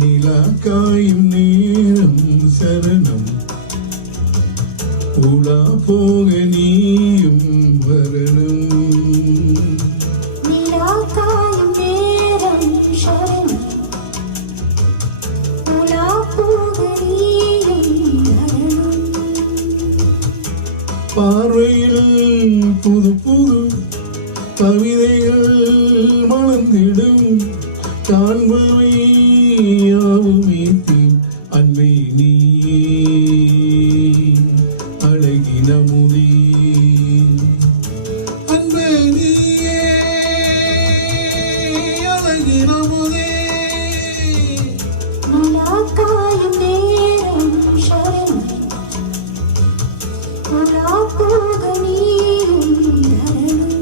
நிலாக்காயும் நேரம் சரணம் உலா போக நீயும் வரணும். நிலாக்காயும் நேரம் சரணம் உலா போக நீயும் வரணும். பார்வையில் புது புது கவிதைகள் மலர்ந்திடும் காண்பவை யாவுமே அன்பை நீ அழகின முதி அன்பை நீயே அழகின முதி. நிலாக்காயும் நேரம் சரணம் உலா போக நீயும் வரணும்.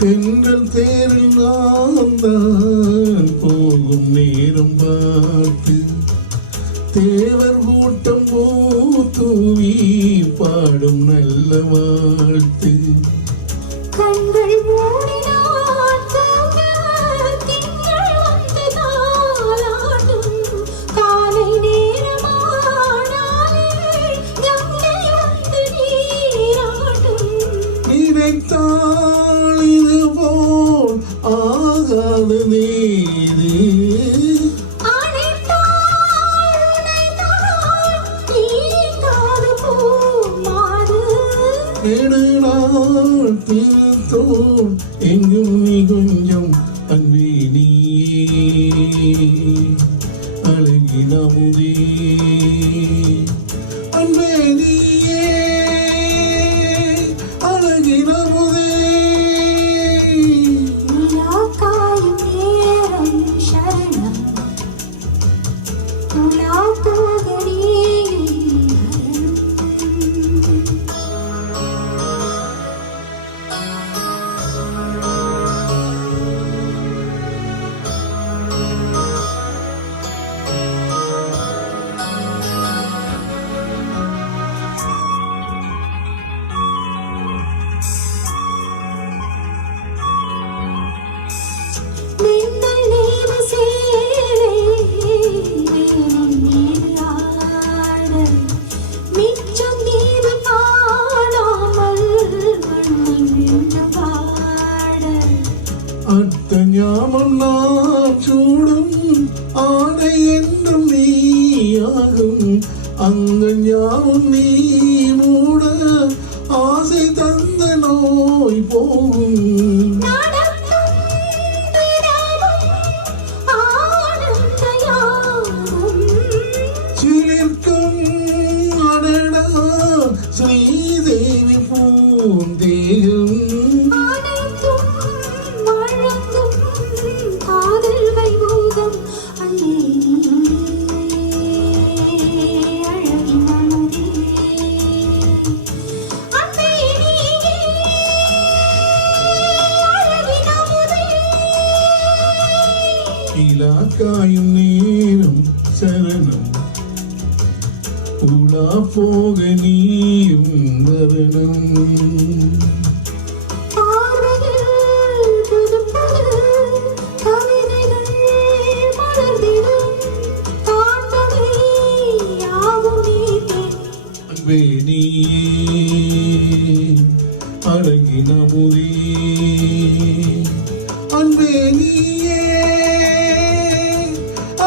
தென்றல் தேரில் நான் தான் போகும் நேரம் பார்த்து தேவர் கூட்டம் பூத்தூவி பாடும் நல்ல வாழ்த்து. கண்கள் மூடினால் தூங்க திங்கள் வந்து தாலாட்டும். காலை நேரமானாலே கங்கை வந்து நீராட்டும். நினைத்தால் இது போல் ஆகாத நீது அணைத்தால் உனைத்தான் நீங்காத பூமாது. நெடுநாள் திருத்தோம் எங்கும் நீ கொஞ்சம் அன்பே நீ அழகின முதி அன்பே நீயே அழகின முதி. நிலாக்காயும் நேரம் சரணம் உலா போக நீயும் வரணும். மின்னல் நீர் சேரை வேலின் மீது ஆட மிச்சம் நீர் பாடாமல் மண்ணில் நின்று பாட. அத்த ஞாபம் நான் சூடும் ஆடை என்றும் நீயாகும் அங்க ஞாபம் நீ மூட ஆசை தந்த நோய் போகும். நடக்கும் தினமும் ஆனந்த யாகம். சிலிர்க்கும் அடடா ஸ்ரீதேவி பூந்தேகம். அனைத்தும் வழங்கும் காதல் வைபோகம். அன்பே நீயே அழகின முதி அன்பே நீயே அழகின முதி. இலாக்காயும் நேரம் சரணம் உலா போக நீயும் வரணும். பார்வையில் புது புது கவிதைகள் மலர்ந்திடும். காண்பவை யாவும் நீயே அன்பே நீயே அழகின முதி அன்பே நீயே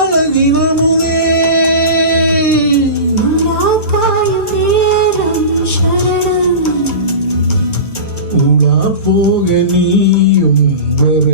அழகின முதி. நிலாக்காயும் நேரம் சரணம் உலா போக நீயும் வர